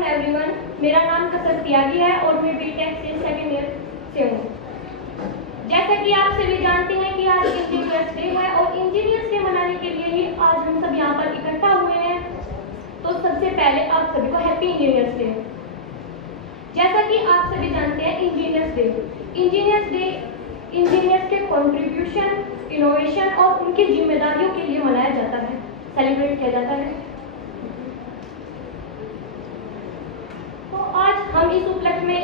Afternoon everyone, मेरा नाम कसर त्यागी है और मैं बीटेक से सेकेंड ईयर से हूँ। जैसा कि आप सभी जानते हैं कि आज इंजीनियर्स डे है और इंजीनियर्स डे मनाने के लिए ही आज हम सब यहाँ पर इकट्ठा हुए हैं। तो सबसे पहले आप सभी को हैप्पी इंजीनियर्स डे। जैसा कि आप सभी जानते हैं इंजीनियर्स डे इंजीनियर्स के कंट्रीब्यूशन, इनोवेशन और उनकी जिम्मेदारियों के लिए मनाया जाता है, सेलिब्रेट किया जाता है। तो आज हम इस उपलक्ष्य में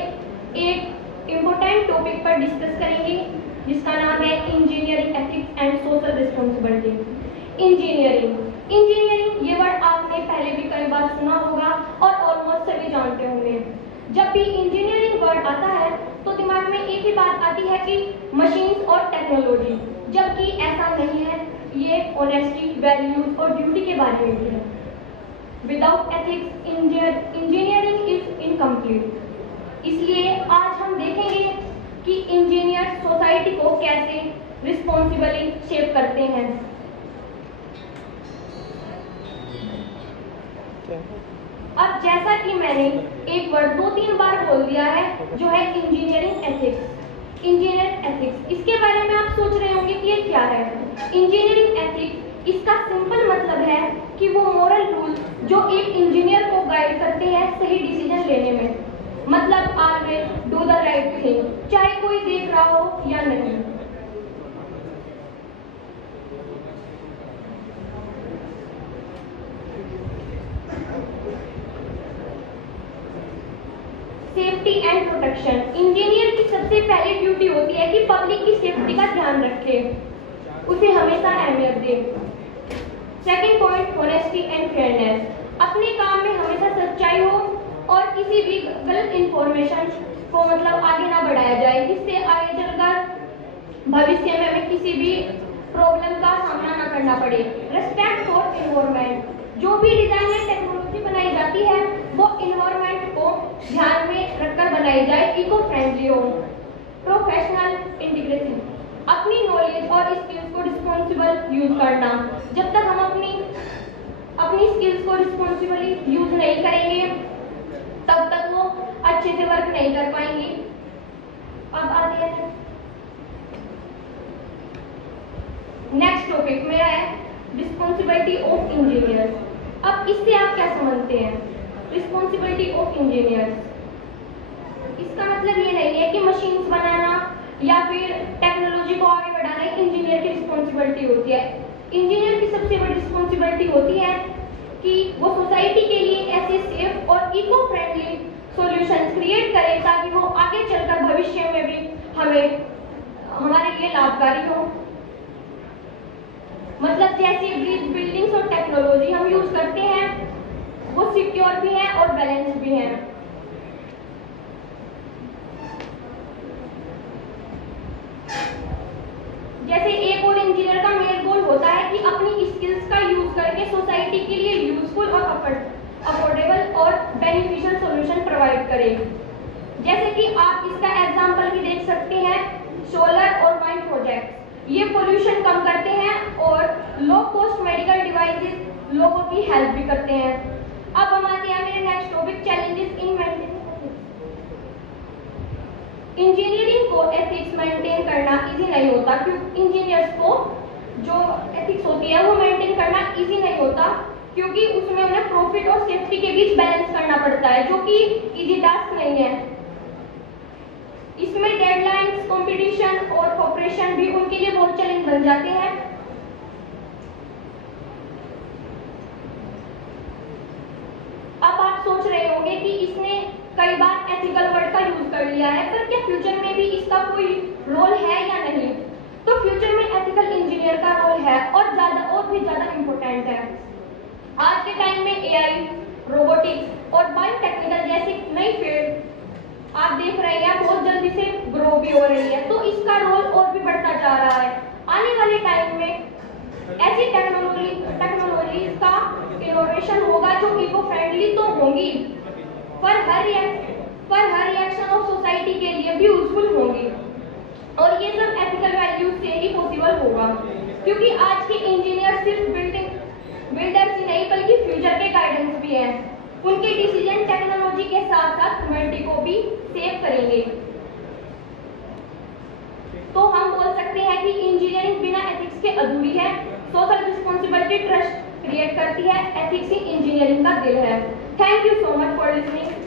एक इम्पोर्टेंट टॉपिक पर डिस्कस करेंगे जिसका नाम है engineering ethics and social responsibility. Engineering ये वर्ड आपने पहले भी कई बार सुना होगा और ऑलमोस्ट सभी जानते होंगे। जब भी इंजीनियरिंग वर्ड आता है तो दिमाग में एक ही बात आती है कि मशीन्स और टेक्नोलॉजी, जबकि ऐसा नहीं है। ये ऑनेस्टी, वैल्यूज और ड्यूटी के बारे में भी है। Without ethics engineering is incomplete. इसलिए आज हम देखेंगे कि इंजीनियर सोसाइटी को कैसे रिस्पॉन्सिबली शेप करते हैं। अब जैसा कि मैंने एक वर्ड 2-3 बार बोल दिया है जो है इंजीनियरिंग एथिक्स। इंजीनियर एथिक्स, इसके बारे में आप सोच रहे होंगे कि ये क्या है। इंजीनियरिंग एथिक्स, इसका सिंपल मतलब है कि वो मोरल रूल जो एक इंजीनियर को गाइड करते हैं सही डिसीजन लेने में। मतलब always do the right thing, चाहे कोई देख रहा हो या नहीं। सेफ्टी एंड प्रोटेक्शन, इंजीनियर की सबसे पहली ड्यूटी होती है कि पब्लिक की सेफ्टी का ध्यान रखे, उसे हमेशा अहमियत दे। Second point, honesty and fairness, अपने काम में हमेशा सच्चाई हो और किसी भी गलत इंफॉर्मेशन को मतलब आगे ना बढ़ाया जाए जिससे आगे चलकर भविष्य में हमें किसी भी प्रॉब्लम का सामना ना करना पड़े। रिस्पेक्ट फॉर एनवायरनमेंट, जो भी डिजाइन या टेक्नोलॉजी बनाई जाती है वो एनवायरनमेंट को ध्यान में रखकर बनाई जाए, इको फ्रेंडली हो। प्रोफेशनल इंटीग्रेशन, अपनी नॉलेज और स्किल्स को रिस्पॉन्सिबल यूज करना। जब तक हम अपनी स्किल्स को रिस्पॉन्सिबली यूज नहीं करेंगे तब तक वो अच्छे से वर्क नहीं कर पाएंगे। अब आते हैं नेक्स्ट टॉपिक मेरा है रिस्पॉन्सिबिलिटी ऑफ इंजीनियर्स। अब इससे आप क्या समझते हैं रिस्पॉन्सिबिलिटी ऑफ इंजीनियर्स? इसका मतलब ये नहीं है कि मशीन्स बनाना या फिर टेक्नोलॉजी को आगे बढ़ाना एक इंजीनियर की रिस्पॉन्सिबिलिटी होती है। इंजीनियर की सबसे बड़ी रिस्पॉन्सिबिलिटी होती है कि वो सोसाइटी के लिए ऐसे सेफ और इको फ्रेंडली सॉल्यूशंस क्रिएट करे ताकि वो आगे चलकर भविष्य में भी हमारे लिए लाभकारी हो। मतलब जैसे बिल्डिंग्स और टेक्नोलॉजी हम यूज करते हैं वो सिक्योर भी है और बैलेंस भी है। जैसे एक और इंजीनियर का मेन गोल होता है कि अपनी स्किल्स का यूज करके सोसाइटी के लिए यूजफुल और अफोर्डेबल और बेनिफिशियल सॉल्यूशन प्रोवाइड करे। जैसे कि आप इसका एग्जांपल भी देख सकते हैं, सोलर और वाइंड प्रोजेक्ट, ये पोल्यूशन कम करते हैं और लो कॉस्ट मेडिकल डिवाइसेस लोगों की हेल्प भी करते हैं। अब हम आते हैं मेरे next topic, challenges in maintenance. Engineering को एथिक्स मेंटेन करना इजी नहीं होता क्योंकि इंजीनियर्स को जो एथिक्स होती है वो मेंटेन करना इजी नहीं होता क्योंकि उसमें उन्हें प्रॉफिट और सेफ्टी के बीच बैलेंस करना पड़ता है जो कि इजी टास्क नहीं है। इसमें डेडलाइंस, कंपटीशन और कोऑपरेशन भी उनके लिए बहुत चैलेंज बन जाते हैं। अब आप सोच रहे होंगे कि इसने कई बार एथिकल वर्ड का यूज कर लिया है, पर क्या फ्यूचर में भी इसका कोई रोल है या नहीं? तो फ्यूचर में एथिकल इंजीनियर का रोल है और भी ज्यादा इम्पोर्टेंट है। आज के टाइम में एआई, रोबोटिक्स और बायोटेक्निकल जैसी नई फील्ड आप देख रहे हैं बहुत जल्दी से ग्रो भी हो रही है, तो इसका रोल और भी बढ़ता जा रहा है। आने वाले टाइम में ऐसी टेक्नोलॉजी का इनोवेशन होगा जो इको फ्रेंडली तो होंगी पर हर रिएक्शन ऑफ सोसाइटी के लिए भी यूजफुल होंगी और ये सब एथिकल वैल्यूज से ही पॉसिबल होगा क्योंकि आज के इंजीनियर सिर्फ बिल्डर्स ही नहीं बल्कि फ्यूचर के गाइडेंस भी हैं। उनके डिसीजन टेक्नोलॉजी साथ साथ ह्यूमैनिटी को भी सेव करेंगे। तो हम बोल सकते हैं कि इंजीनियरिंग बिना एथिक्स के अधूरी है। सोशल रिस्पॉन्सिबिलिटी ट्रस्ट क्रिएट करती है, एथिक्स ही इंजीनियरिंग का दिल है। Thank you so much for listening.